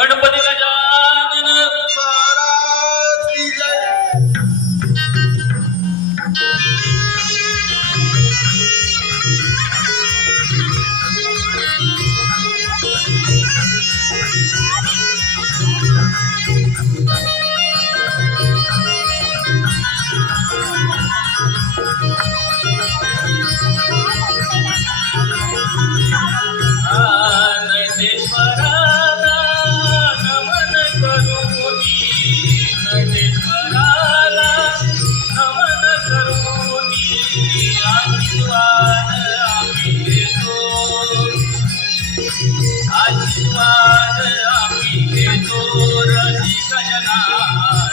गणपती गजानन महाराज की जय. नटेश्वराला नमन करूनी, नटेश्वराला नमन करूनी आशीर्वाद आम्ही घेतो, आशीर्वाद आम्ही घेतो. रसिक जना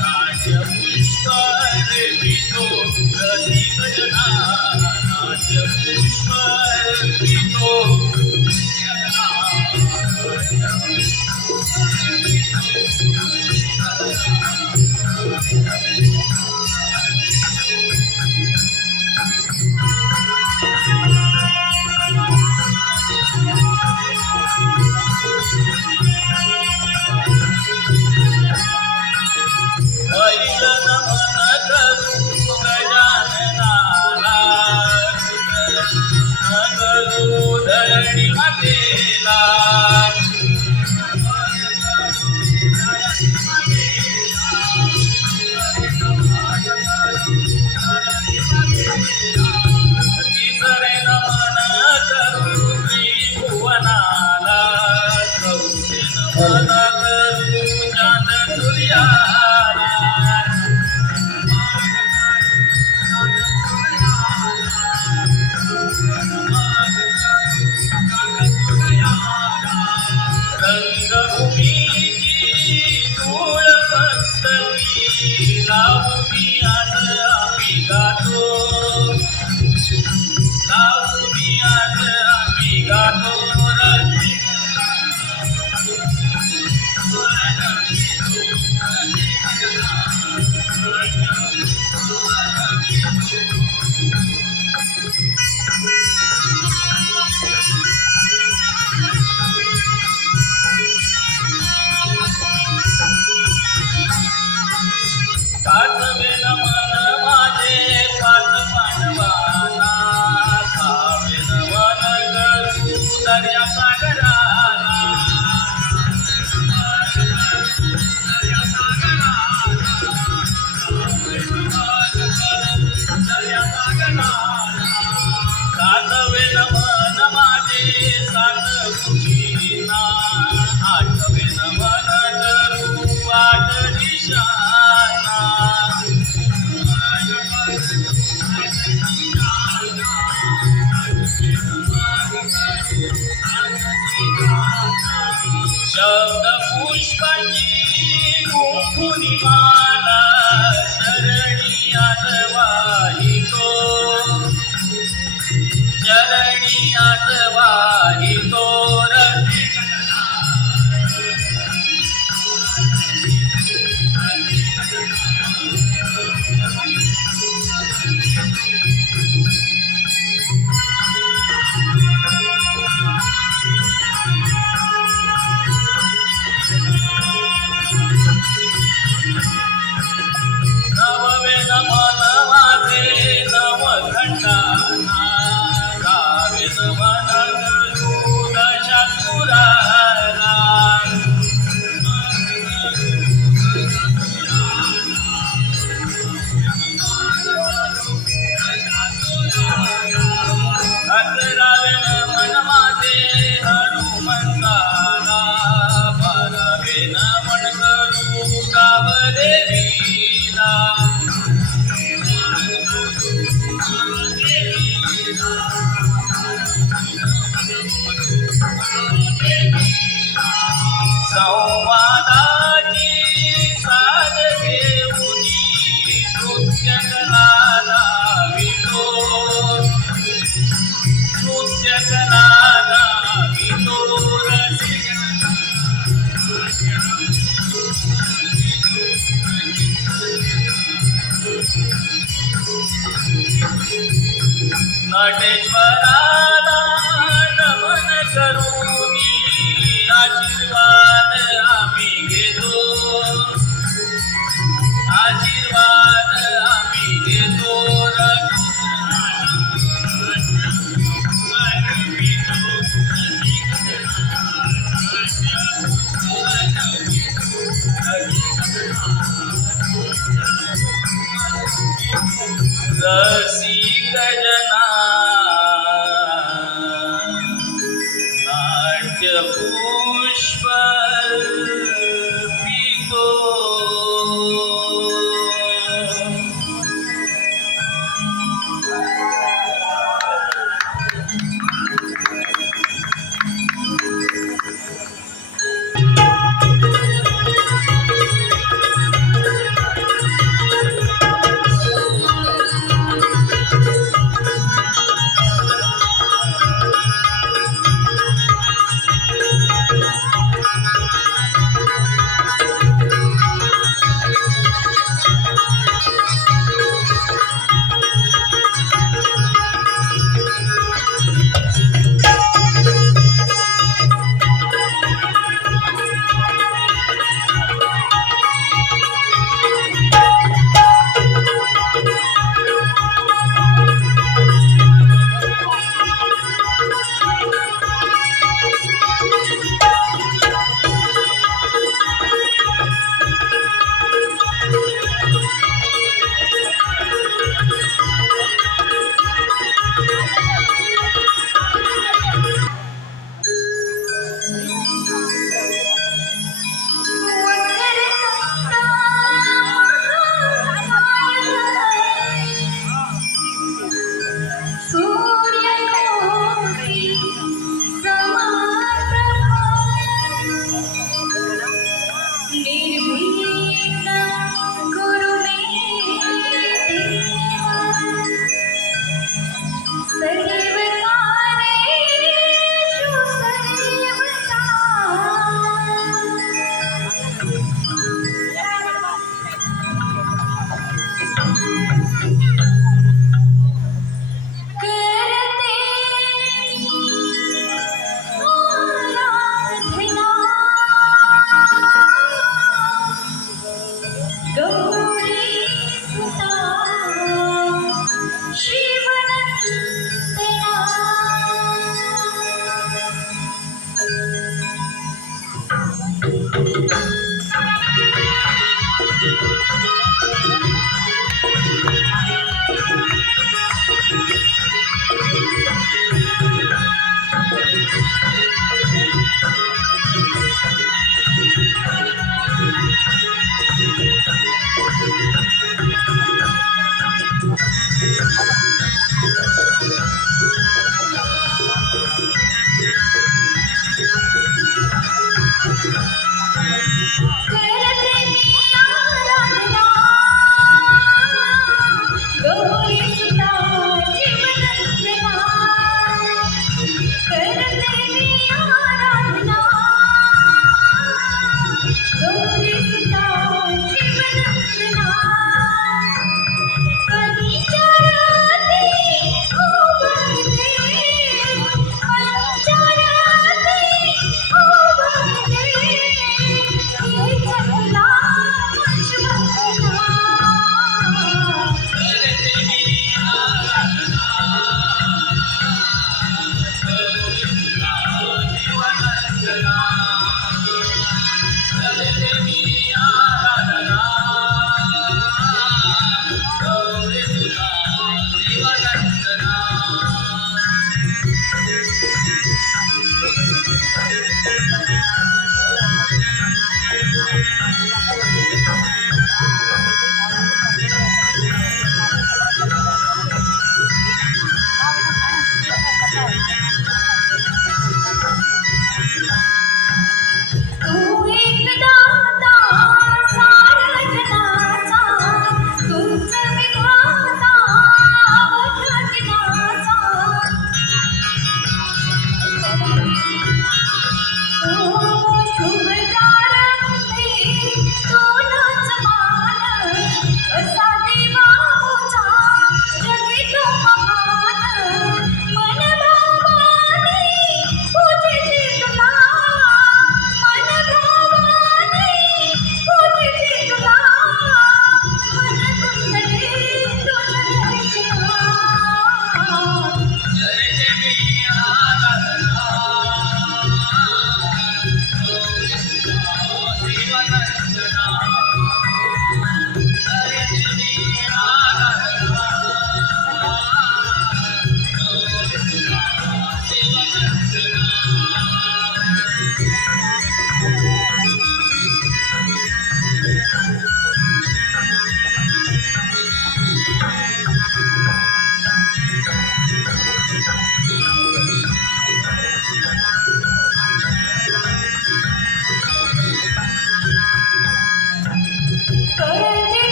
नाट्य पुष्प अर्पितो, रसिक जना नाट्य पुष्प अर्पितो. बैल नमन करू गजाननाला, करू धरणी मातेला. तिसरे नमन करू त्रिभुवनाला, चौथे नमन करू चांद सूर्याला. रंगभूमीची धूळ मस्तकी लावून आज आम्ही गातो, लावून आज आम्ही गातो. पाचवे नमन माझे पाच पांडवांना, सहावे नमन करू दर्या सागराला. सातवे नमन माझे सात ऋषींना, आठवे नमन करू आठ दिशांना. शब्द पुष्पांची कुंकुनी माला शरणी आज वाहितो, शरणी आज वाहितो. नववे नमन माझे नवखंडांना, दहावे नमन करू दशासुराला. अकरावे नमन माझे हनुमंताला, बारावे नमन करू गावदेवीला. संवादाची साथ घेऊनी नृत्य कला लावितो, नृत्य कला लावितो. नटेश्वराला नमन करूनी आशीर्वाद रसिक जना नाट्यपुष्प पितो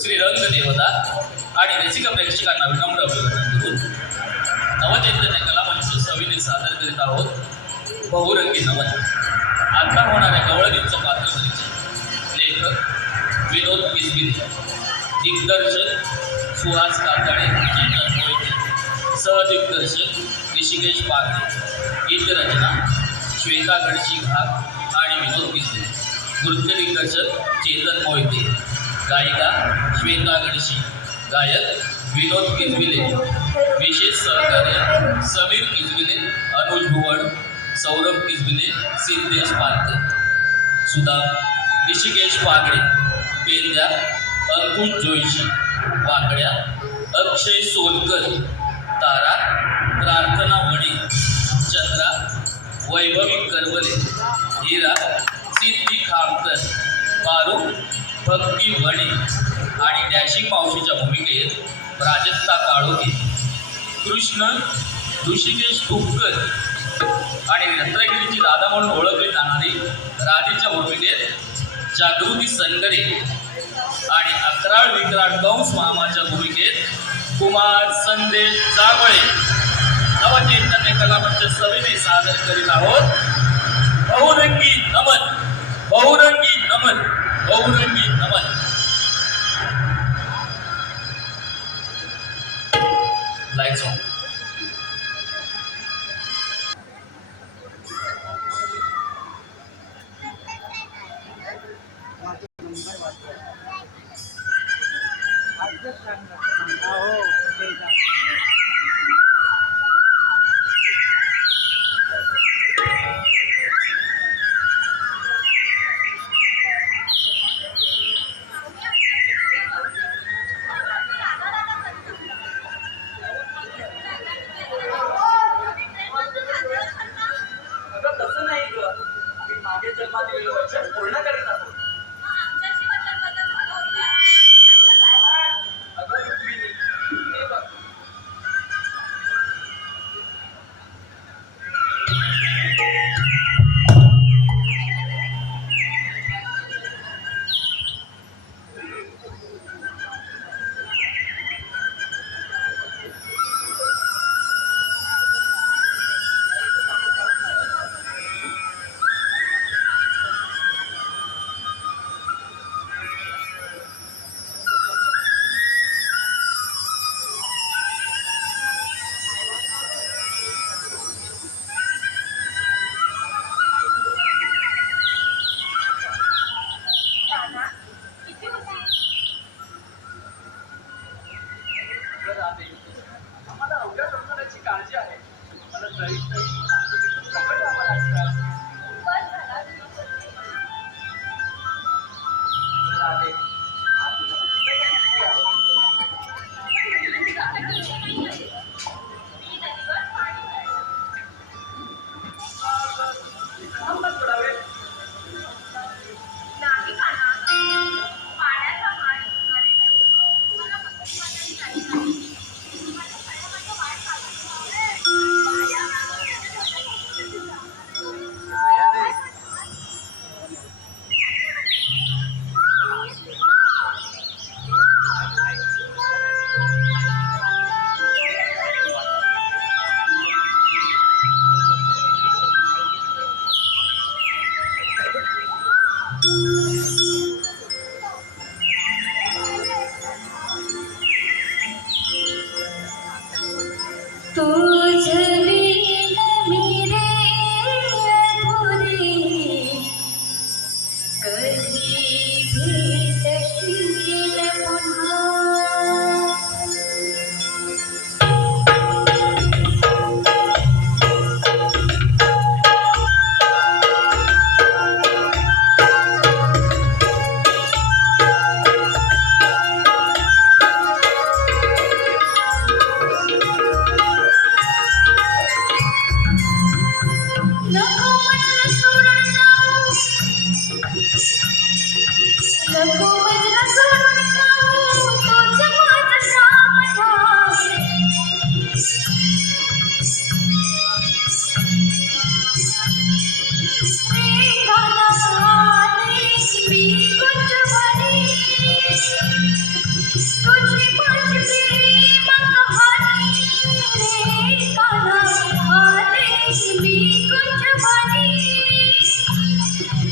श्री रंगदेवता आणि रसिक प्रेक्षकांना विनम्र अभिवादन करून नवचैतन्य कला मंच सविने सादर करीत आहोत बहुरंगी नमन. आता होणाऱ्या गवळणीचं पात्र परिचय. लेखक विनोद किसबिले, दिग्दर्शक सुहास काकाडे, चेतन मोहिते, सहदिग्दर्शक ऋषिकेश पागरे, गीतरचना श्वेता घडशी-घाग आणि विनोद किसबिले, नृत्य दिग्दर्शक चेतन मोहिते, गायिका श्वेता घडशी, गायक विनोद किसबिले, विशेष सहकार्य समीर किसबिले, अनुज भुवड, सौरभ किसबिले, सिद्धेश पारकर, सुदाम ऋषिकेश पागडे, पेंद्या अंकुश जोशी, वाकड्या अक्षय सोलकर, तारा प्रार्थना वणे, चंद्रा वैभवी करवले, हिरा सिद्धी खामकर, पारू भक्ती वणे आणि डॅशिंग मावशीच्या भूमिकेत प्राजक्ता काळोखे, कृष्ण ऋषिकेश तुपकर आणि रत्नागिरीची राधा म्हणून ओळखली जाणारी राधेच्या भूमिकेत जागृती सनगरे आणि अकराळ विक्राळ कंस मामाच्या भूमिकेत कुमार संदेश जावळे नवचैतन्य कला मंच सविने सादर करीत आहोत बहुरंगी नमन. बहुरंगी नमन. बहुरंगी नमन. Lights on. पूर्ण करीत आहोत. आम्हाला एवढ्या प्रमाणाची काळजी आहे. मला तुझ बिन मेरे अधुरे कधी भेटशील पुन्हा नको मला सोडून जाऊ नको मला सोडून जाऊ तोच माझा सामना मेघाला आली मी कुंजवनी तुझी माझी प्रेम कहाणी रे काना आले मी कुंजवनी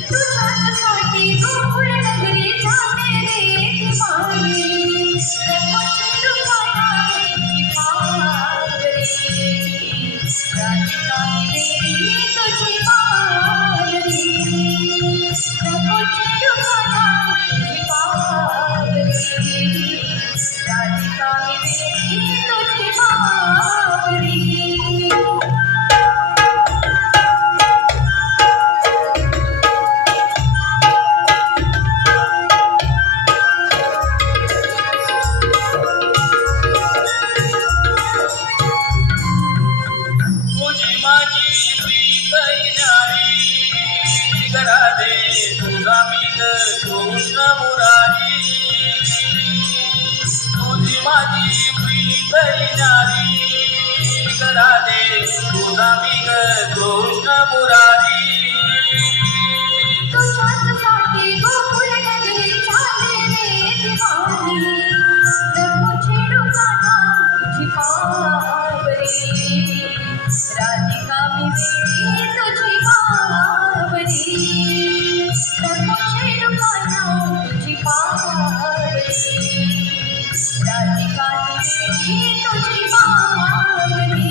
तुझ्यासाठी गोकुळ नगरी जाणे रे दिवाणी नको चिडू पायाची पावरी राधिका मेरी तुझी पावरी नको चिडू पायाची पावरी राधिका मेरी तुझी पावरी तुझी माझी प्रीत न्यारी गरादे तुझा मी कृष्ण मुरारी तुझी माझी प्रीत न्यारी गरादे तुझा मी कृष्ण मुरारी तुझ्यासाठी गोकुळ नगरी झाले रे दिवाणी नको छेडू काना तुझी पावरी राधिका मी वेडी तुझी पावरी नको छेडू काना तुझी पावरी राधिका मी वेडी तुझी पावरी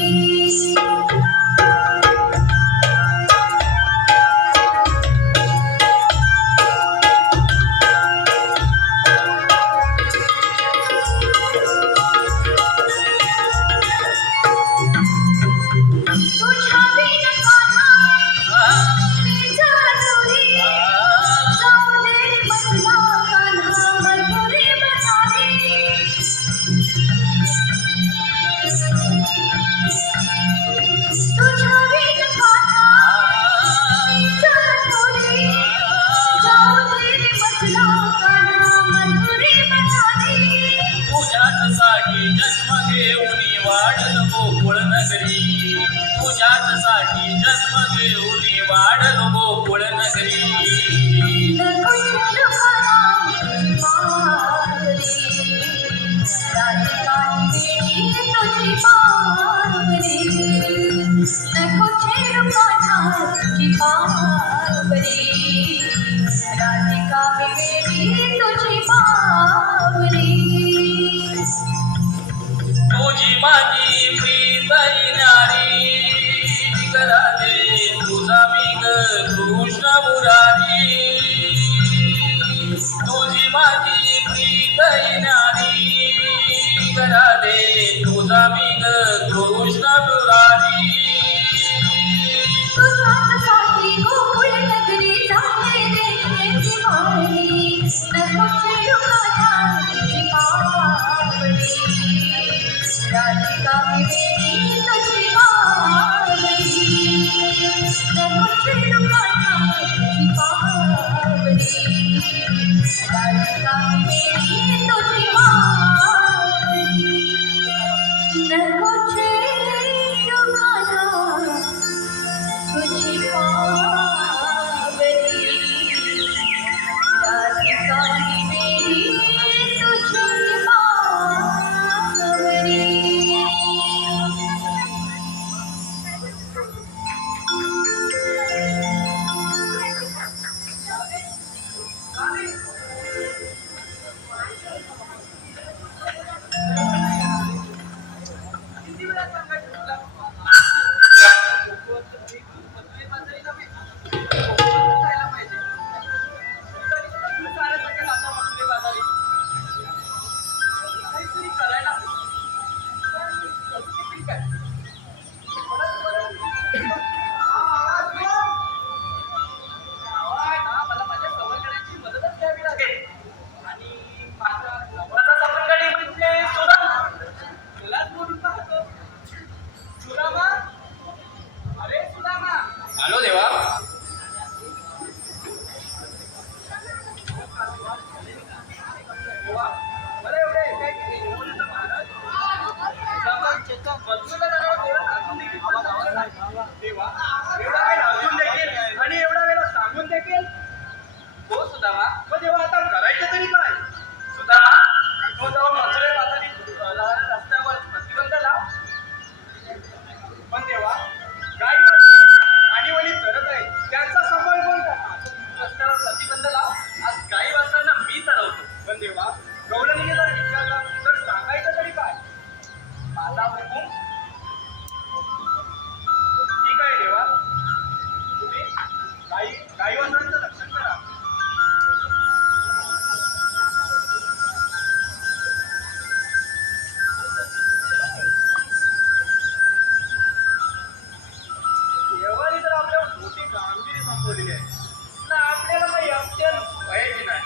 तुझ्या बिन कान्हा मी जाणुरी जाऊ दे बसला कान्हा मधुरी बसारी तुझ्या बिन कान्हा मी जाणुरी जाऊ दे बसला कान्हा मधुरी बसारी तुझ्याचसाठी जन्म घेऊन वाढलो गोकुळ नगरी तुझ्याचसाठी जन्म घेऊन वाढलो गोकुळ नगरी नको छेडू काना तुझी पावरी राधिका मेरी तुझी पावरी नको छेडू काना तुझी पावरी राधिका मेरी तुझी पावरी तुझी माझी प्रीत न्यारी गरादे तुझा मी कृष्ण मुरारी तुझी माझी प्रीत न्यारी गरादे तुझा मी कृष्ण मुरारी तुझ्यासाठी गोकुळ नगरी झाले रे दिवाणी नको छेडू काना तुझी पावरी राधिका मेरी तुझी पावरी नको छेडू काना तुझी पावरी राधिका मेरी तुझी पावरी नको छेडू काना तुझी पावरी राधिका मेरी तुझी पावरी देवा, एवढा वेळ अजून देखील आणि एवढा वेळ सांगून देखील. हो सुदामा. मग देवा आता करायचं तरी काय? सुदामा, तो जाऊन मथुरे पातळी रस्त्यावर प्रतिबंध लाव. पण देवा, गाईवाची आणि वली चरत आहे, त्यांचा सांभाळ कोण करणार? रस्त्यावर प्रतिबंध लाव. आज गाई वासरांना मी चरवतो. पण देवा, गवळणीने जर विचारलं तर सांगायचं तरी काय? माझा हुकूम. ठीक आहे देवा, तुम्ही गाई वासरांचं रक्षण करा. देवाने तर आपल्यावर मोठी कामगिरी संपवलेली आहे ना, आपल्याला काही अडचण व्हायची नाही.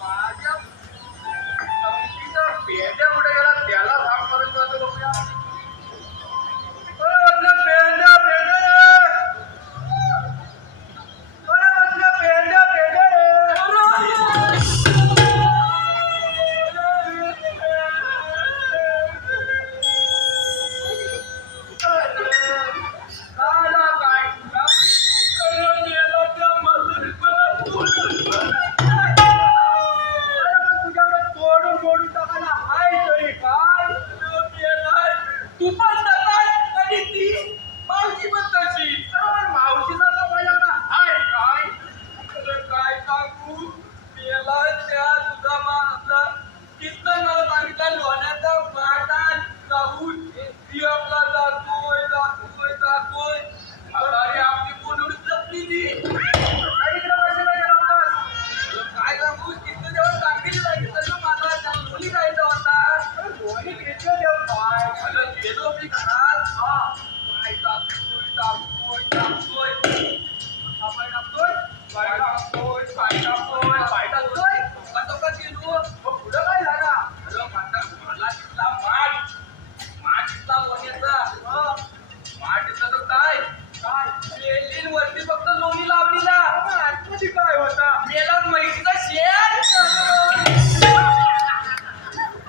माझ्या संगीचा पेंड्या कुठे गेला त्याला भाग करून जातो बघूया. म्हटलं पेंड्या पेंड्या रे, म्हटलं पेंड्या पेंड्या काला काय तुला? अरे गेला त्या मजुरीपणा तोडून. अरे पण तुझ्याकडे तोडून टाकायला हाय तरी काय? तू पण जातात आणि ती मावशी पण तशी. अरे मावशीचा तर माझ्याकडे हाय काय? अरे काय सांगू, मेला त्या सुदामाचा कितना मला सांगितलं लोण्याचा वाटा जाऊन ती आपला जातोय जातोय जातोय. अरे आपली कोणून जपली ती. काय इकडे बसायला गेला होतास? काय सांगू, तिथं जेव्हा सांगितलं सांगितलं मला त्या मुली जायचा होता. अरे दोन्ही घेतलं देव काय? अरे गेलो मी घरात. काय टाकतोय टाकतोय टाकतोय आपण टाकतोय, काय टाकतोय काय टाकतोय काय टाकतोय कसं का गेलो. मग पुढं काय झाला? अरे मला तिथला माठ दिसला लोण्याचा. माठ दिसला तर काय वेलींवरती फक्त लोणी लावलीला. मग आतमध्ये काय होता? मेला म्हैसीचा शेर.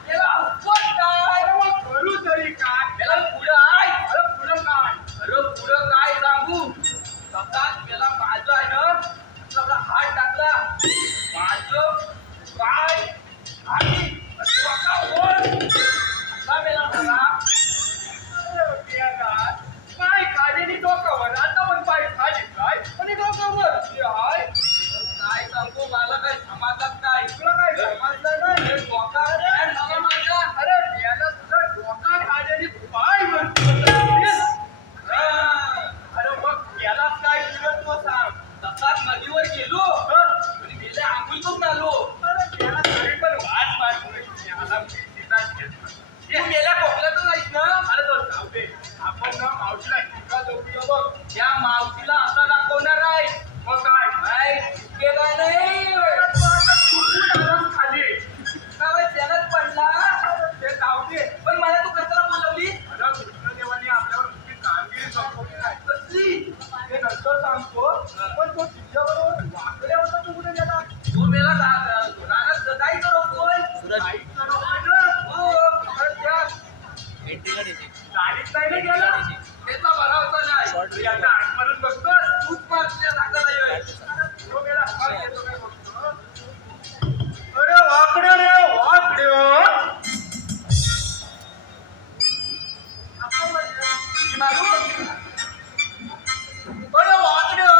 मेला अपवाद काय. अरे मग करू तरी काय? मेला पुढं आहे. अरे पुढं काय? अरे पुढं काय सांगू, सकाळ मेला माझं आहे ना सगळा हात टाकला. माझं काय आणि स्वतः वर असा मेला मला. अरे पियाला, काय खाली डोकावर आता पण पाय खाली काय आणि डोकावर हाय. काय सांगू, मला काय समाजात काय तुला काय समजलं नाही? हे डोका फॅन झाला माझा. अरे पियाला तुझा डोका खाली पाय म्हणतो. अरे मग यालाच काय केलं तू सांग. तसाच नदीवर गेलो आणि गेले आंघोळ करून आलो. अरे पियाला तरी पण वाट मारतोय. याला पितीचाच घेतला. तू गेल्या कोकणातच आहेस ना. अरे तो जाऊ दे, आपण ना मावशीला टीका देऊ या बघ. त्या मावशीला असा दाखवणार आहे. मग काय? काय इतके काय नाही. अरे तू आता चुकून आलास खाली. काय त्यालाच पडला. ते जाऊ दे. पण मला तू कशाला बोलवली. अरे कृष्णदेवाने आपल्यावर मोठी कामगिरी संपवली आहे. कसली. ते नंतर सांगतो. पण तो तुझ्याबरोबर वाकड्या होता, तू कुठे गेला? तू मेला रानात काय करो कोण. काही करू नका. हो परत त्या गाडीत नाही ना गेला. त्याचा भरावसा नाही. तू आता आतमधून बघतोस. तूच मारल्या दाखल आहे. तो गेला. मग येतो काय बघतो. अरे वाकड्या रे वाकड्या. मी मारू. अरे वाकड्या.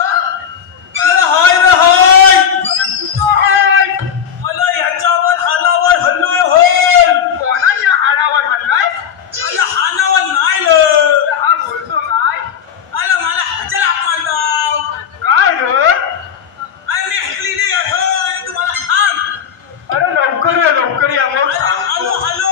अरे हाय रे हाय. मला ह्याच्यावर हालावर हल्लोय होय. कोणाच्या हाडावर हल्लाय? अरे हालावर नाही ल. हा बोलतो काय? अरे मला ह्याच्याला हात मारला. काय रे? अरे मी हकली नाही आहे. तुम्हाला सांग. अरे लवकर या मग अरे सांगतो. Hello hello.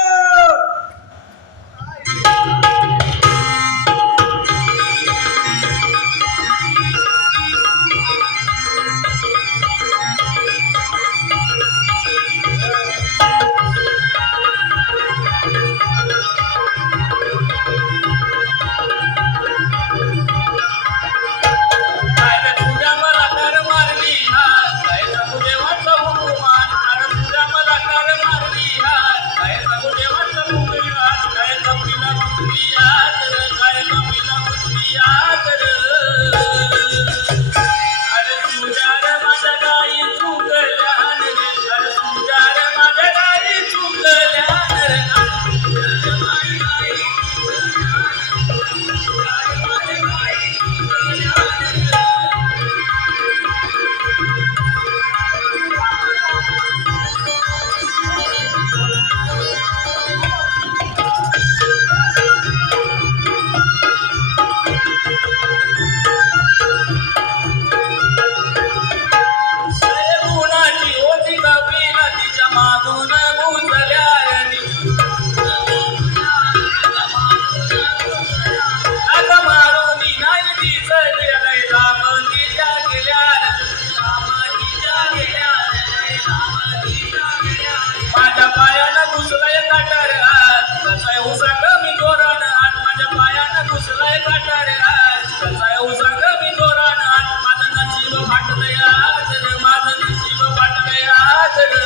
घुसलाय काटाऱ्यात कसा येऊ सांग मी जोरानात माझं नशीब फाटलंय आज ग माझं नशीब फाटलंय आज ग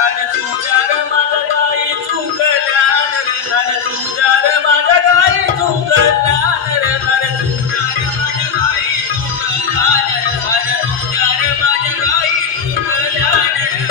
अरे तुझ्या रे माझ्या गाई चुकल्यान रे अरे तुझ्या रे माझ्या गाई चुकल्यान रे अरे तुझ्या रे माझ्या गाई चुकल्यान रे अरे तुझ्या रे माझ्या गाई चुकल्यान रे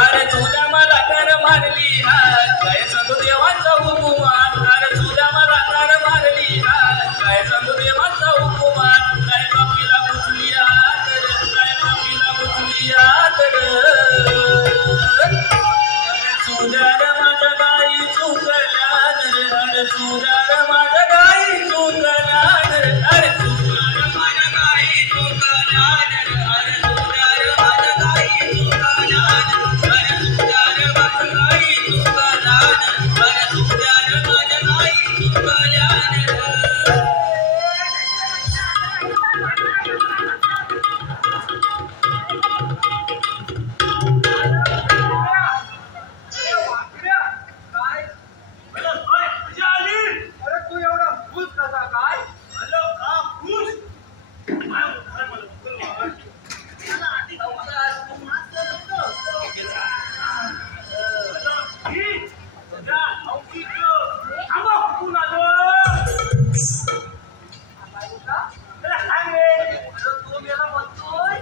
अरे तुझ्या मला कर मारली हात काय सांगू देवाचा हुकुमात अरे तुझ्या मला कर मारली हात काय सांगू देवाचा हुकुमात काय कपिला घुसली हात रे काय कपिला घुसली हात रे अरे तुझ्या रे माझ्या गाई चुकल्यान रे अरे तुझ्या रे माझ्या गाई चुकल्यान रे अरे तुझ्या रे माझ्या गाई चुकल्यान रे अरे तुझ्या रे माझ्या गाई चुकल्यान अरे तुझ्या रे माझ्या गाई चुकल्यान अरे तुझ्या रे माझ्या गाई चुकल्यान रे काय अरे तू एवढा खुश कसा काय तू गेला म्हणतोय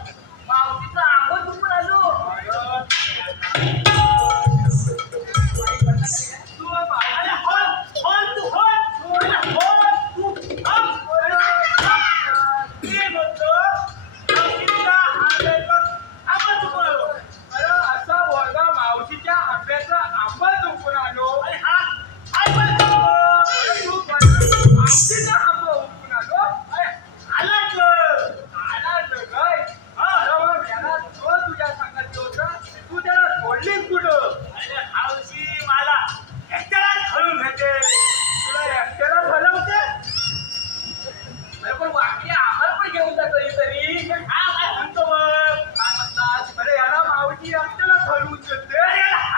मावशीचा आंघोळ दुखून आलो तू अरे होल तू अरे असा वर्गा मावशीच्या आंब्याचा आंबा दुखून आलो तू मावशीचा आंबा उकून आलो आलाच काय अरे मग याला तो तुझ्या सांगायचं होतं तू त्याला सोडलीस कुठं तुला एकट्याला हलवते अरे पण वाक्य आम्हाला पण घेऊन जा कधीतरी काय म्हणतात अरे याला मावशी एकट्याला हलवून देते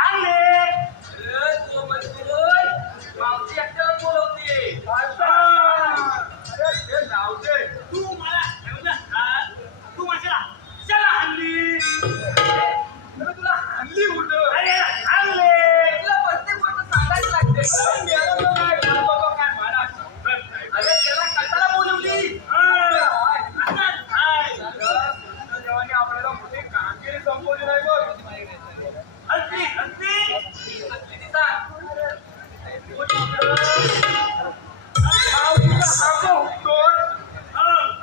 अरे तू म्हणतोय मावशी एकट्याला बोलवते अरे ते लावते तू मला तू माझ्या चला हल्ली तुला हल्ली कुठं तुला प्रत्येक गोष्ट सांगायला लागते काय मला समजत नाही अरे त्याला कशाला बोलवली देवाने आपल्याला मोठी कामगिरी संपवली नाही बघ हल्ली तिचा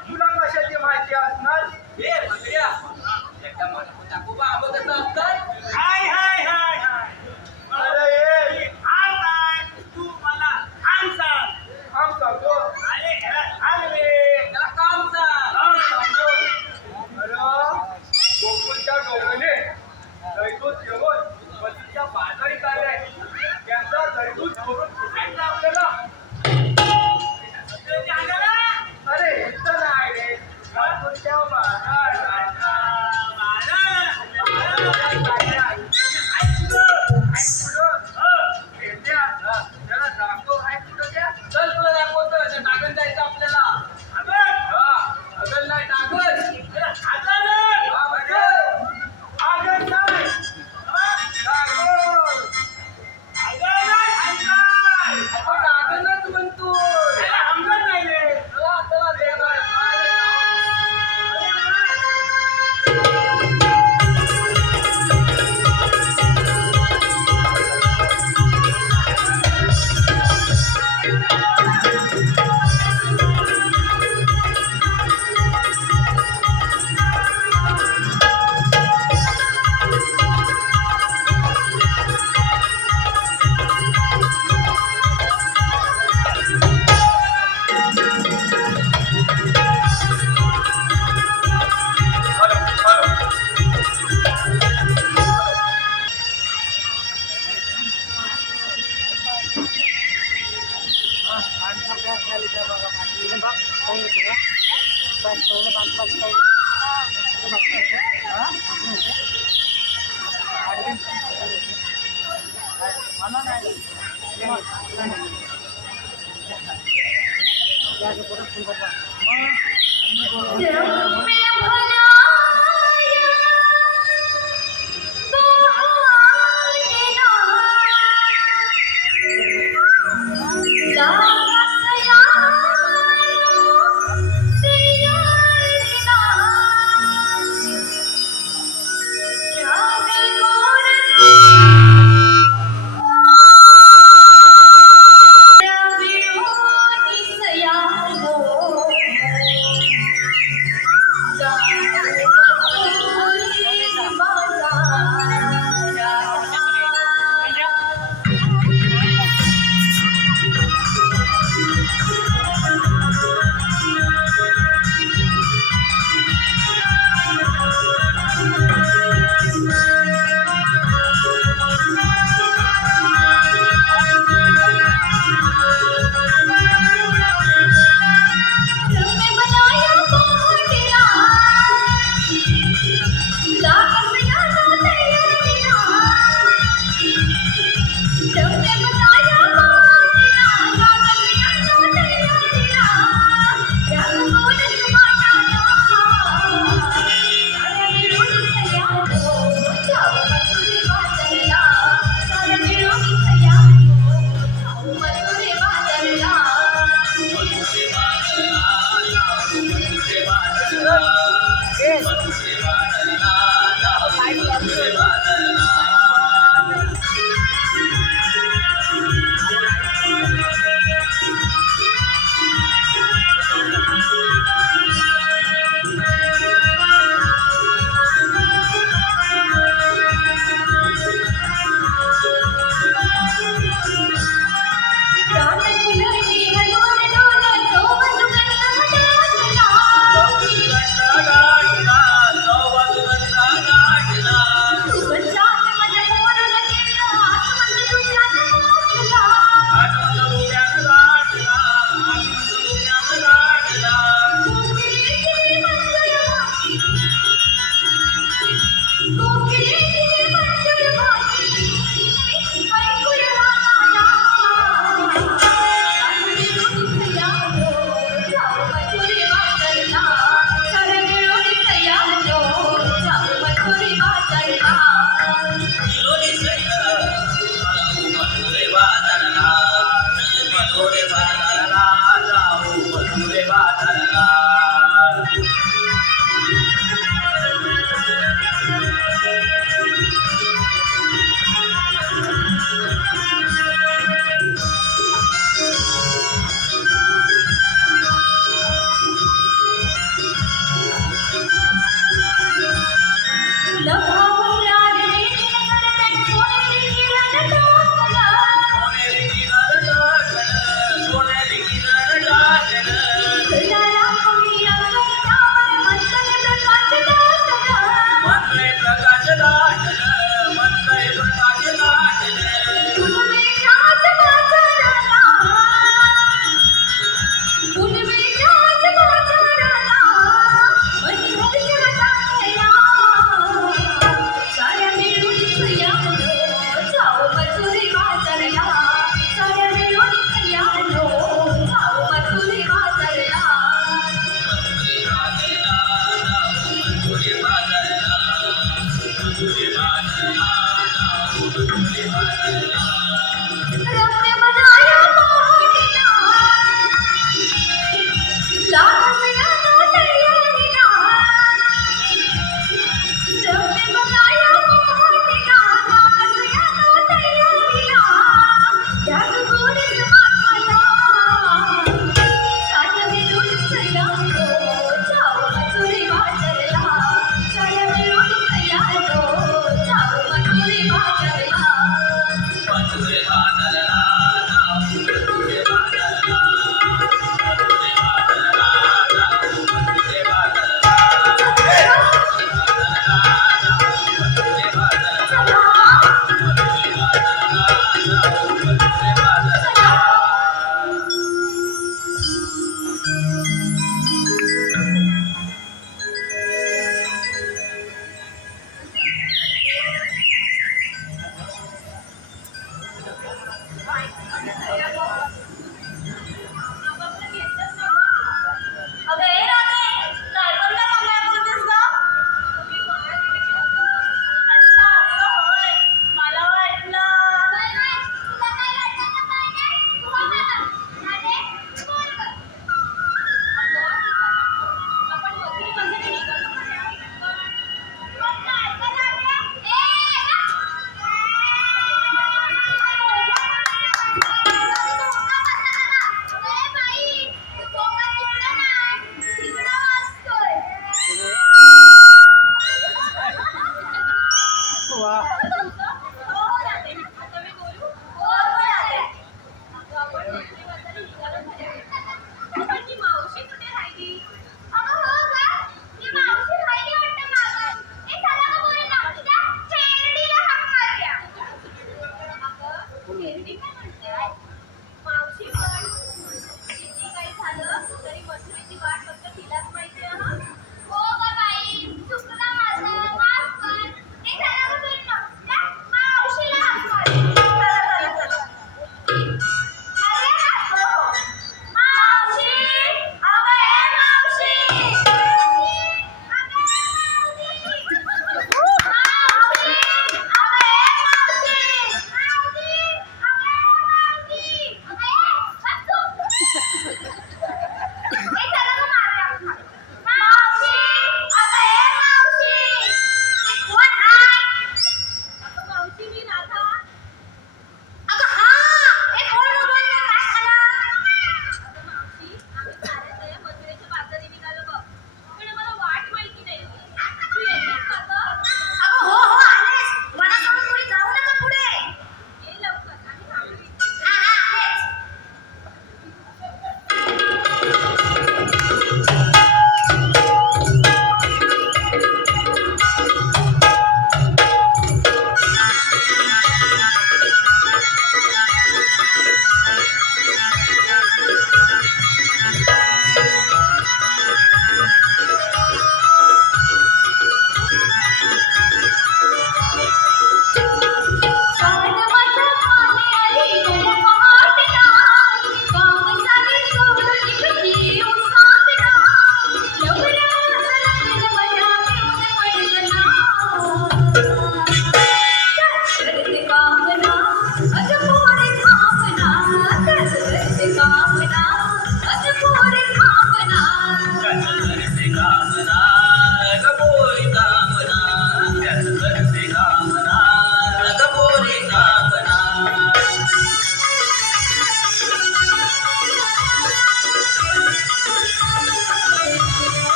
तुला कशाची माहिती असणार हे भद्र्या एकदा मला टाकू बा आबा कसं असतात अरे ये काम सांगतो त्याला काम सांग अरे गोकुळच्या डोंगराने जैतून जेवण बसीच्या बाजारी आलाय त्यांचा जैतून जेवण फुटायचं आपल्याला अरे इथं नाही रे गोकुळच्या त्याला दाखव आहे कुठं त्या चल तुला दाखवतो त्या नागन जायचं आपल्याला अगल नाही नागन आगन नाही आपण नागनच म्हणतोय चला चला रम्य भलाया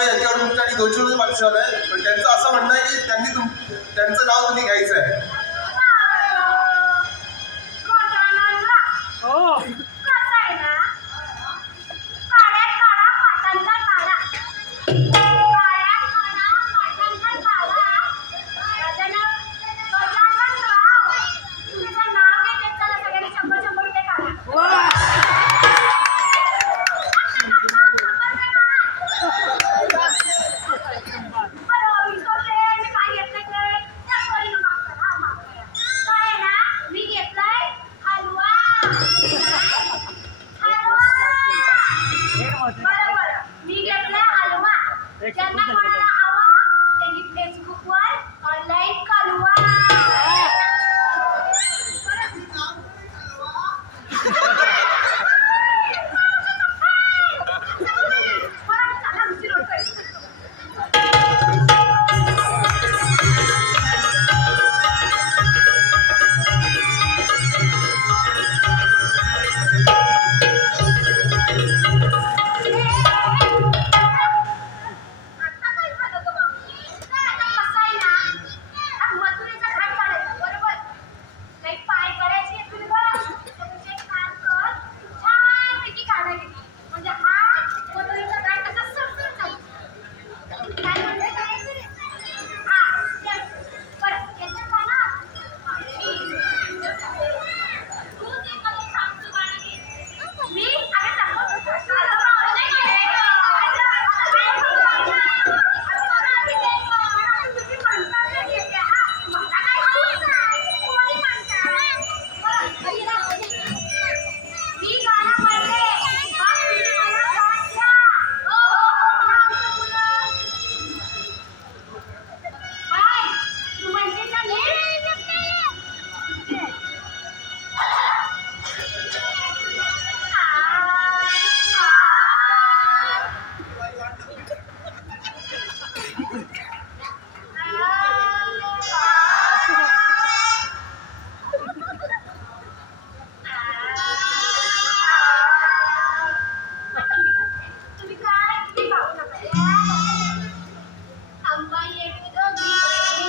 मी यांच्यावर तुमच्यासाठी 200 रुपये मागणार आहे, पण त्यांचं असं म्हणणं आहे की त्यांचं नाव तुम्ही घ्यायचं आहे. कसं आहे ना, काड्यात काढा पाटांचा काढा, काड्यात काढा पाटांचा काढा. गजाननराव, तुमचं नाव घेते, चला सगळ्यांनी 100 रुपये काढा. बरं, विसरले, मी काय घेतलंय ते? त्या पोरीनं माफ करा, माफ करा. काय आहे ना, मी घेतलाय हलवा. हलवा. बरं, बरं. मी घेतलाय हलवा. ज्यांना कोणाला हवा त्यांनी फेसबुकवर ऑनलाईन कळवा. बरं, चला, उशीर होतोय. आता काय झालं गं मावशी? काय आता कसं आहे ना, हा मथुरेचा घाट काढायचा, बरोबर? काही पाय करायचे आहेत तुला बघ. त्यापेक्षा एक काम कर, छानपैकी काढा घे. म्हणजे हा मथुरेचा घाट असा सरसर चालतो. काय म्हणते काय? हा, चल. बरं, याच्यात काय ना, मावशी, तू ते मला सांगतो गाणं घे. मी अरे सांगतो. आता मावशी नाही गेले. तुम्ही म्हणता ना घेते, हा. मला काय हवंच नाही. तुम्ही म्हणता. बरं, मी गाणं म्हणते. हा, तुम्ही मला साथ द्या. हो, आमचं मुलं. बाय, तू म्हणते ना नीट? तुम्ही काय किती पाहू नका. आंबा येतो दोघी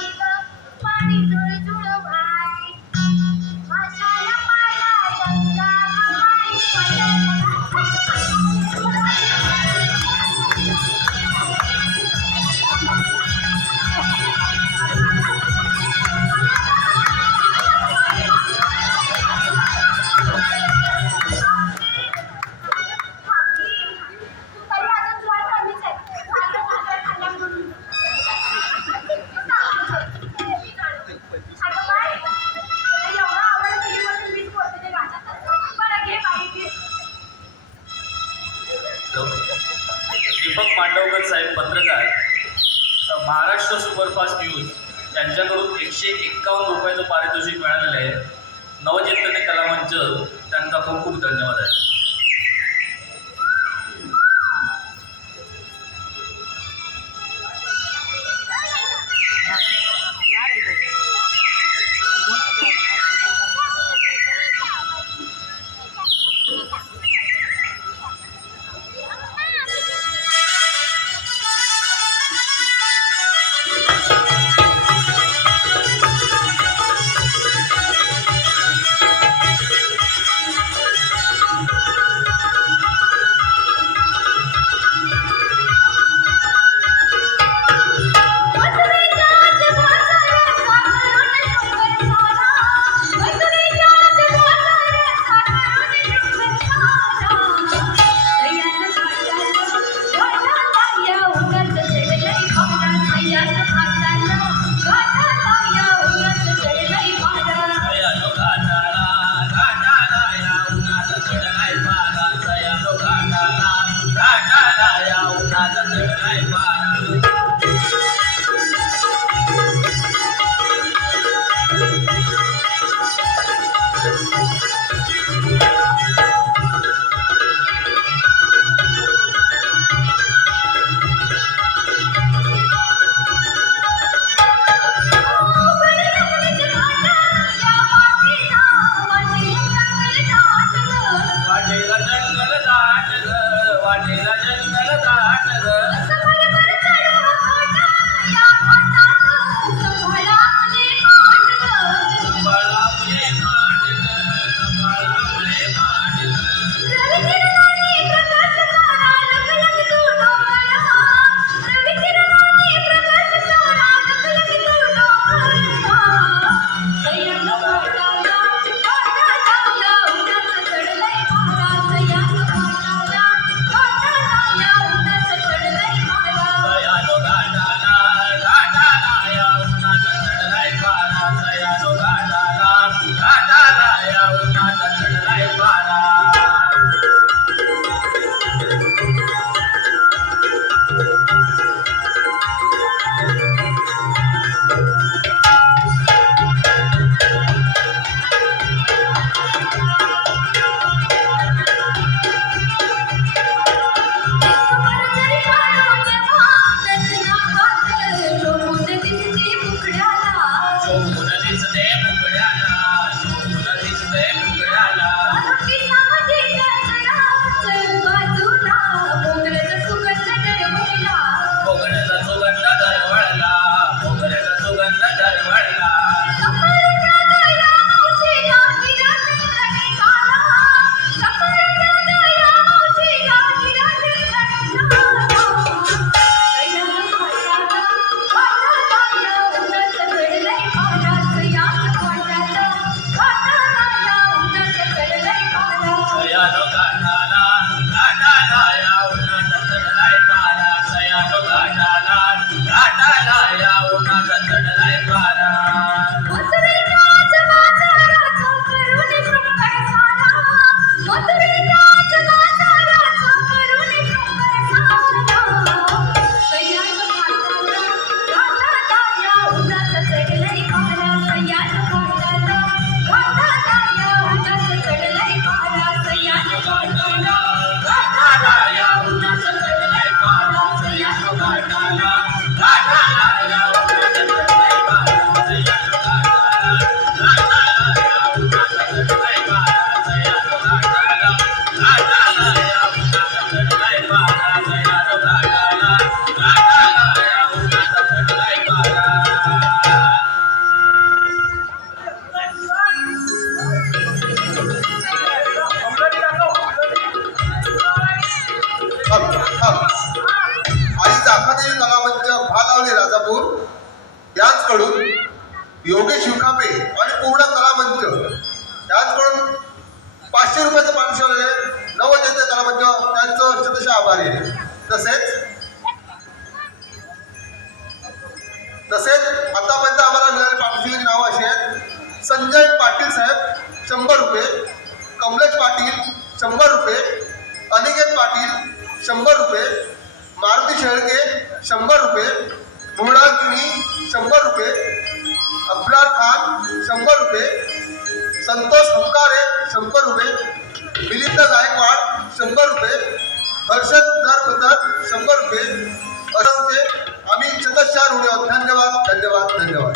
पाणी जुळ भाई. माशाला पाला गंगा माई तरी अजून ज्वार कमीच आहे. माझं भाकर खाल्ल्या म्हणून. अगं बाई, तुला एवढं आवड केली म्हणून मीच बोलते ते गाणं. बरं, घे बाई, घे. दीपक पांडवकर साहेब पत्रकार, महाराष्ट्र सुपरफास्ट न्यूज यांच्याकडून 151 रुपयाचं पारितोषिक मिळालेलं आहे. नवचैतन्य कला मंच त्यांचा खूप खूप धन्यवाद आहे. उंचा चढलाय पारा मथुरेचाच बाजाराचा करुणी शृंगार सारा मथुरेचाच बाजाराचा करुणी शृंगार सारा सह्याद्री घाटाला घाटाला या उंचाच चढलाय पारा सह्याद्री घाटाला घाटाला या उंचाच चढलाय पारा सह्याद्री घाटाला घाटाला या उंचाच चढलाय पारा सह्याद्री घाटाला घाटाला या उंचाच चढलाय पारा सह्याद्री आई दाखवलेली कलामंच भालावली राजापूर याचकडून योगेश युकापे आणि पूर्ण कलामंच याचकडून 500 रुपयाचं पारितोषिक आहे. नवजयंती कलामंच त्यांचं शतशः आभारी आहे. तसेच आतापर्यंत आम्हाला मिळालेली पारितोषिकाची नावं अशी आहेत: संजय पाटील साहेब 100 रुपये, कमलेश पाटील 100 रुपये, अनिकेत पाटील 100 रुपये, मारुती शेळके 100 रुपये, मृणालिनी 100 रुपये, अब्रार खान 100 रुपये, संतोष हक्कारे 100 रुपये, मिलिंद गायकवाड 100 रुपये, हर्षद नरपतर 100 रुपये असे आम्ही शतशः ऋणी आहोत. धन्यवाद धन्यवाद धन्यवाद.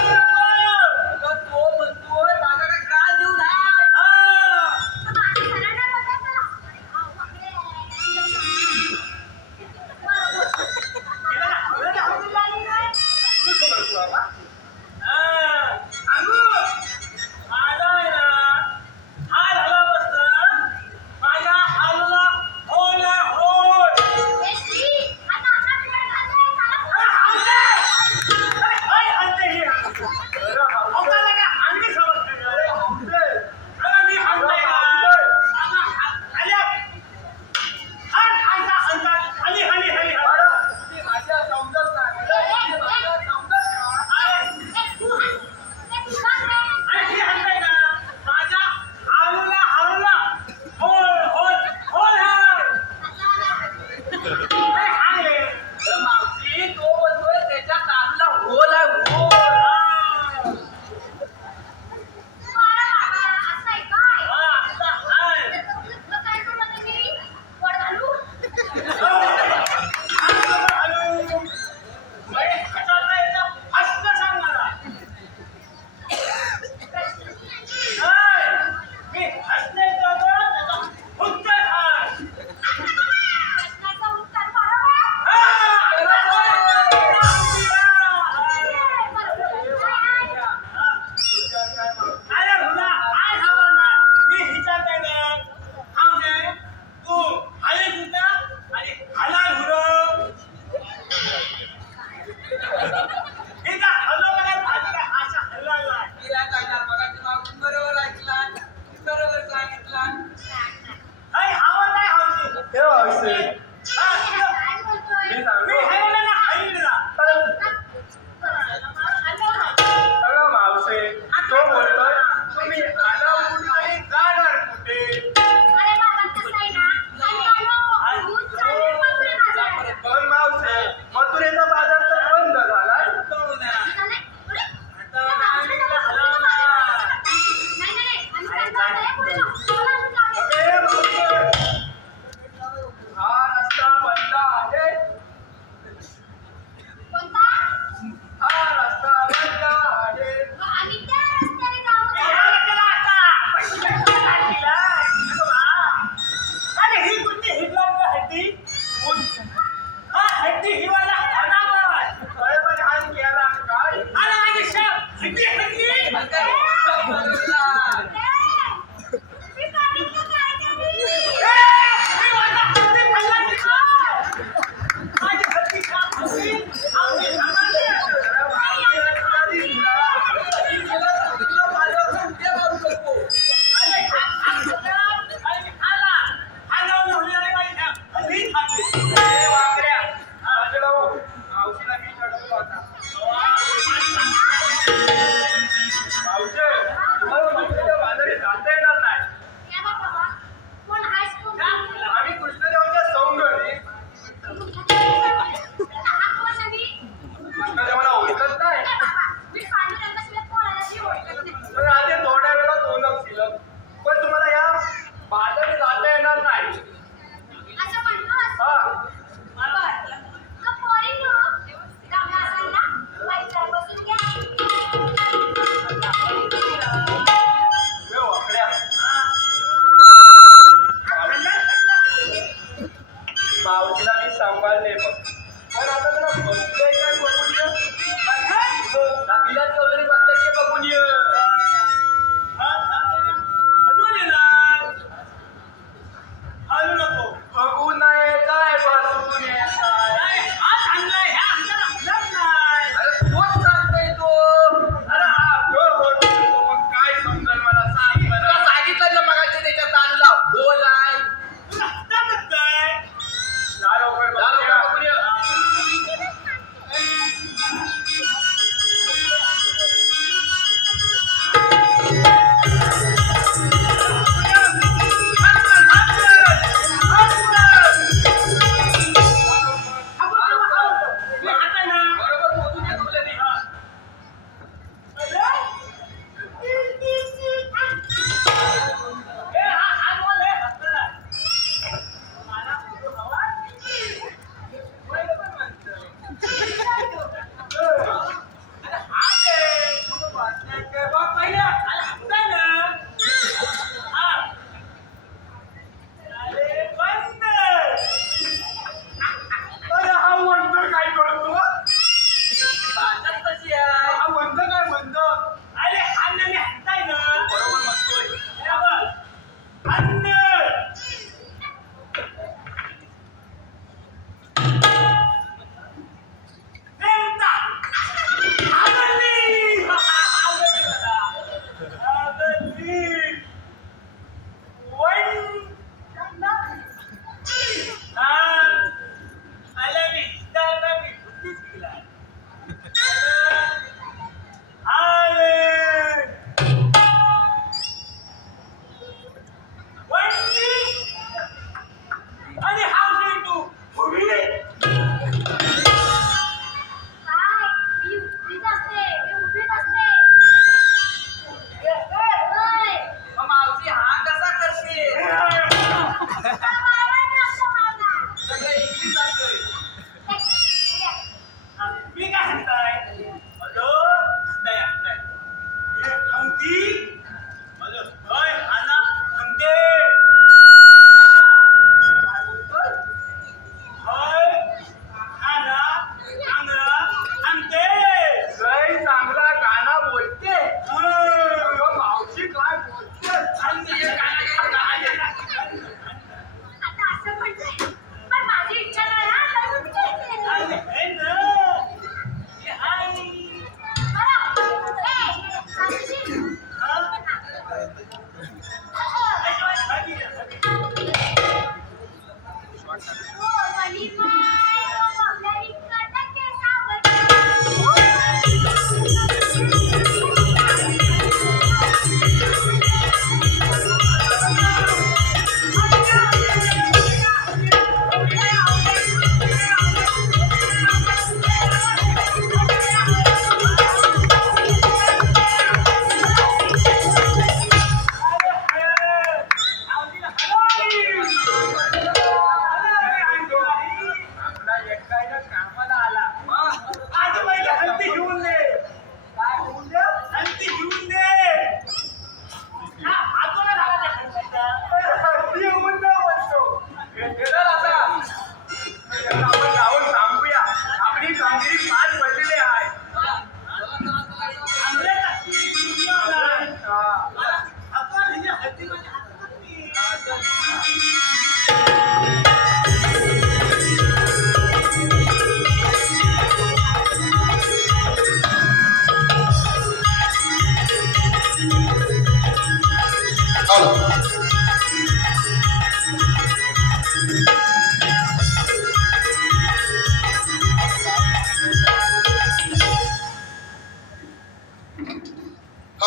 अगं, तो म्हणतोय माझ्याकडे कान देऊ नाही. आता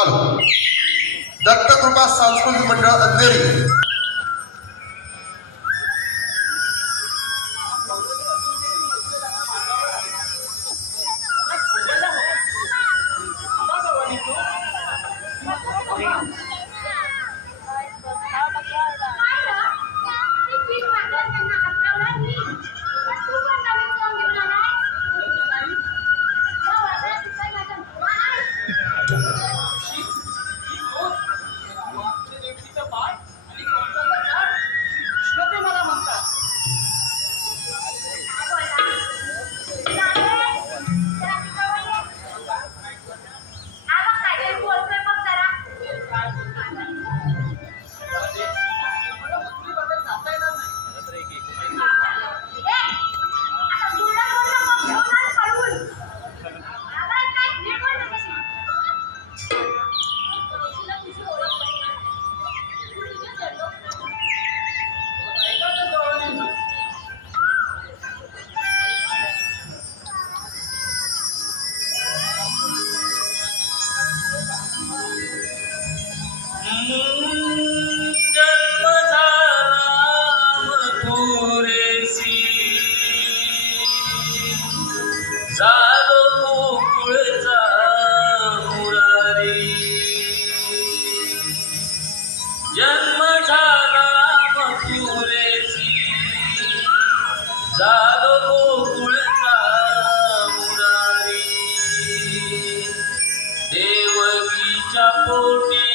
आलो. दत्तकृपा सांस्कृतिक मंडळ अंधेरी. काय रे? ती पीठ वाटत त्यांना हातावला मी. पण तू पण नवीन सॉंग घेऊन आलाय? या वाजण्यात तुझा माझा नवरा आहे. जन्म झाला मथुरेसी, झालो गोकुळचा मुरारी. जन्म झाला मथुरेसी, झालो गोकुळचा मुरारी. देवकीच्या पोटी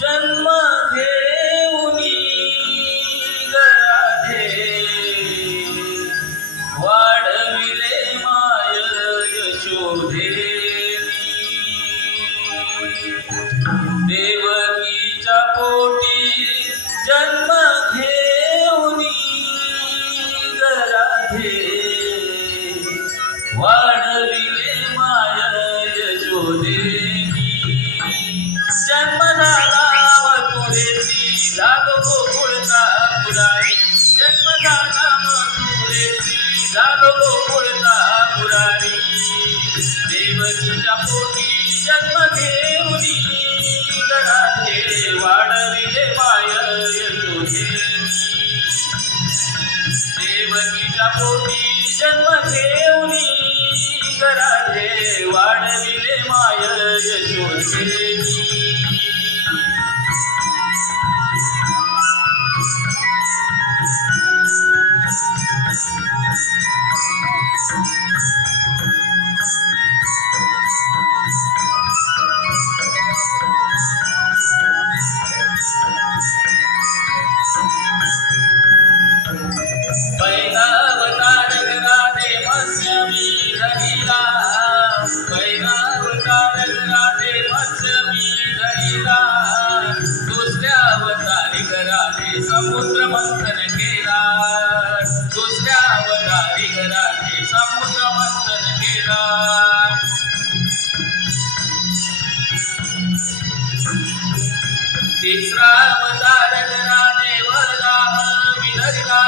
जन्म घेऊनी गराधे, वाढविले माय यशोधेनी. देवकीच्या पोटी जन्म घेऊनी गराधे, वाढविले माय यशोधेनी. जन्म झाला मथुरेसी, झालो गोकुळचा मुरारी. जन्म झाला मथुरेसी, झालो गोकुळचा मुरारी. देवकीच्या पोटी जन्म घेऊनी गराधे, वाढविले माय यशोधेनी. देवकीच्या पोटी जन्म घेऊनी गराधे, वाढविले माय यशोधेनी. पैरावतार राधे मत्स्यमी धरिला, पैरावतार राधे मत्स्यमी धरिला. दुसऱ्या अवतारी राधे समुद्र मंथन केला, दुसऱ्या अवतारी राधे समुद्र मंथन केला. तिसरा अवतार राधे वराह विधरिला,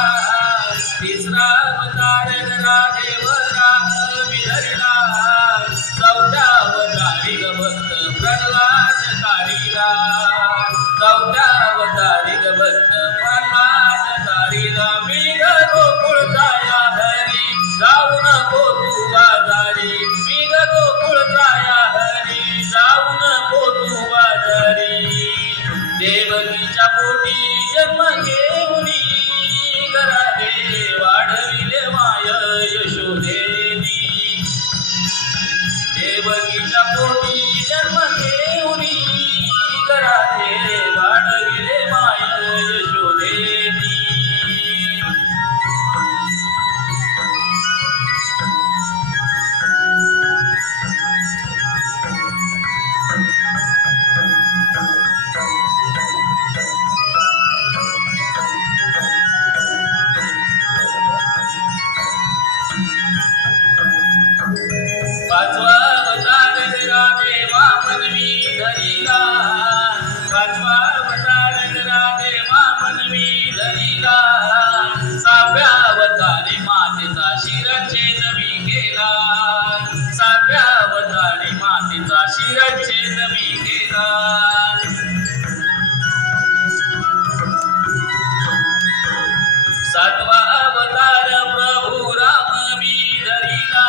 तिसरा अवतार राधे वराह विधरिला. चौथ्या अवतारी भक्त प्रल्हाद तारिला, चौथ्या अवतारी भक्त प्रल्हाद तारिला. मी गोकुळचा या हरी, जाऊ नको तू आजारी. मी गोकुळचा या हरी, जाऊ नको तू आजारी. देवकीच्या पोटी जन्म घेऊनी गराधे, वाढविले माय यशोधेनी. देवकीच्या पोटी जन्म घेऊनी गराधे, वाढविले माय यशोधेनी. पाचवा अवतार राधे वामन मी धरिला, पाचवा अवतार राधे वामन मी धरिला. सहाव्या अवतारी मातेचा शिरछेद मी केला, सहाव्या अवतारी मातेचा शिरच्छेद मी केला. सातवा अवतार प्रभू राम मी धरिला.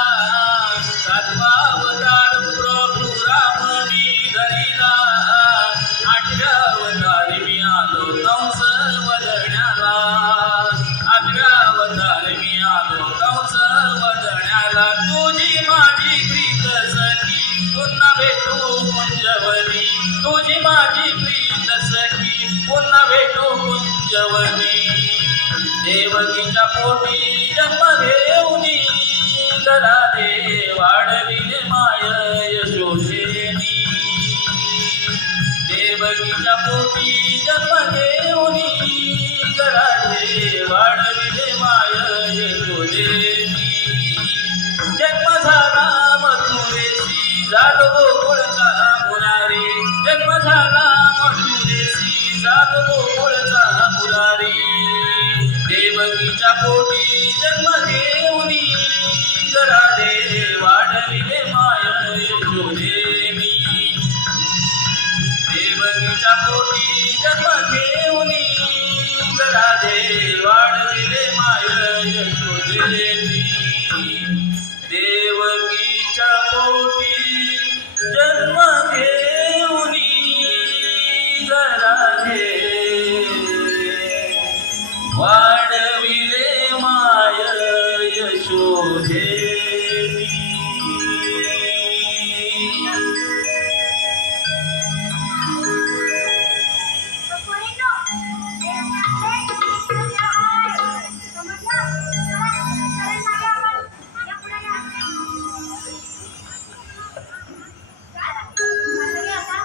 सातवा अवतार प्रभू राम मी धरिला. आठव्या अवतारी मी आलो कंस वदण्याला. आठव्या अवतारी मी आलो कंस वदण्याला. तुझी माझी प्रीत सखी पुन्हा भेटू कुंजवनी. तुझी माझी प्रीत सखी पुन्हा भेटू कुंजवनी. देवकीच्या पोटी जन्म घेऊनी गरारे वाढविले माय यशोधेनी. देवकीच्या पोटी जन्म घेऊनी गरारे वाढविले माय यशोधेनी. जन्म झाला मथुरेशी झालो गोकुळचा मुरारी. जन्म झाला मथुरेशी झालो गोकुळचा मुरारी. देवकीच्या पोटी जन्म घेऊनी गरारे वाढविले माय यशोधेनी. देवकीच्या पोटी जन्म घेऊनी गरारे वाढविले माय यशोधेनी. देवकीच्या पोटी जन्म घेऊनी गरारे वाढविले माय यशोधेनी. पोरींनो, हे आपले सध्या आहे. समजलं? चला जाऊया आपण. या पुढे या. काय? आता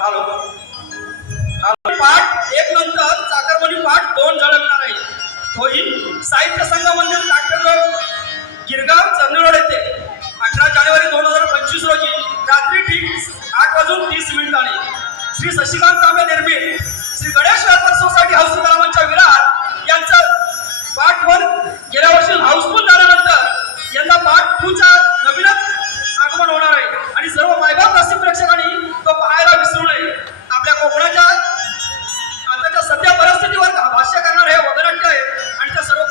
हॅलो. पाठ 1 नंतर चाकरमानी पाठ 2 झळकणार आहे. होईल साहित्य संघ मंदिर नाट्य रोड गिरगाव चंदगड येथे 18 जानेवारी 2025 रोजी रात्री ठीक 8:30 श्री शशिकांत तांबे निर्मित Shri Ganesh welfare society house कलामांच्या विरार यांचं पाठ 1 गेल्या वर्षी हाऊसफुल झाल्यानंतर यंदा पाठ 2 चा नवीनच आगमन होणार आहे आणि सर्व मायबाप रसिक प्रेक्षकांनी तो पाहायला विसरू नये. आपल्या कोकणाच्या आताच्या सध्या परिस्थितीवर भाष्य करणार हे वगनाट्य आहे आणि त्या सर्व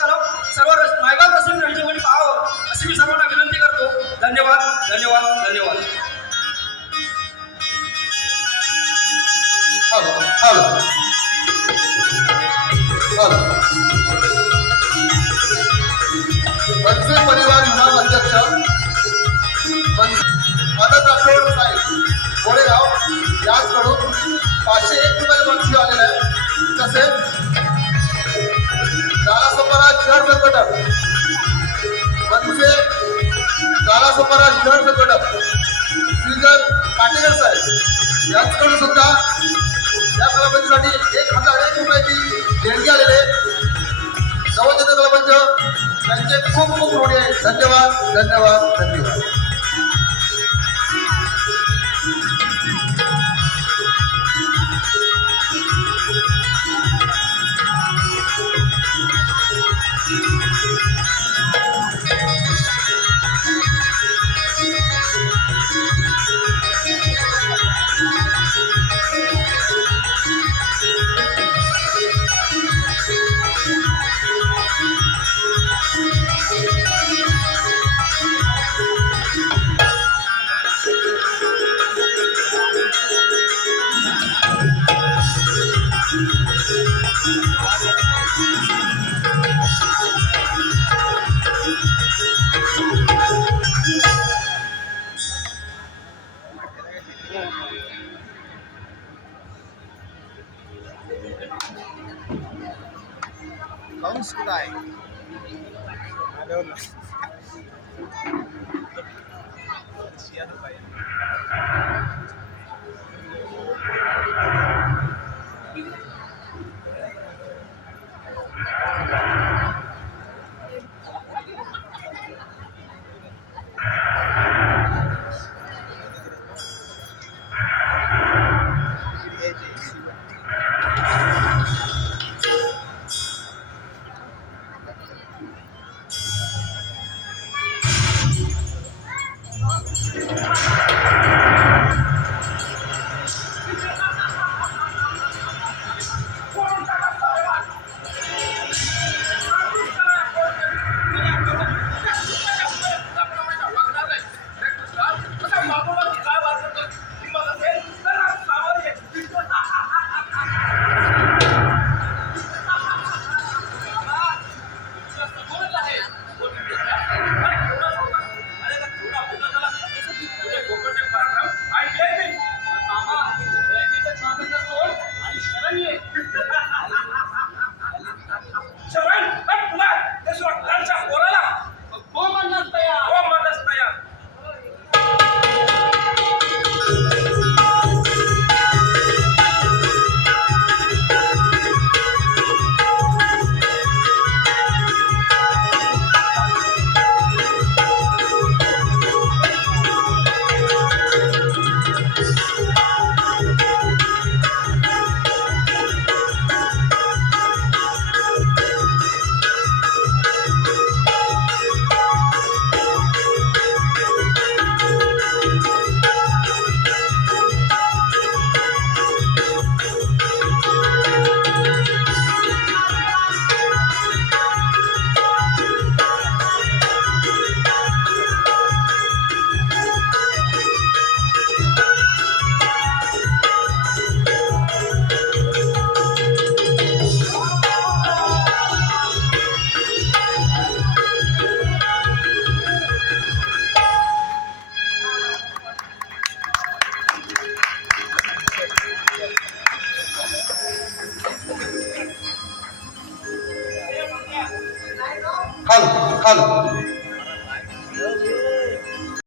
मायबाप रसिक प्रेक्षकांनी पाहावं अशी मी सर्वांना विनंती करतो. धन्यवाद धन्यवाद धन्यवाद. Hello hello hello. मनसे परिवार विभाग अध्यक्ष आनंद राठोड साहेब गोळेगाव याचकडून 501 रुपये बक्षीस आलेलं आहे. तसेच गालासोपारा शहर संघटक मनसे गालासोपारा शहर संघटक श्रीधर काटेकर साहेब यांच्याकडून सुद्धा या कलापंचासाठी 1001 रुपयाची देणगी आलेली आहे. नवोदित कलापंच त्यांचे खूप खूप ऋणी आहे. धन्यवाद धन्यवाद धन्यवाद. आलो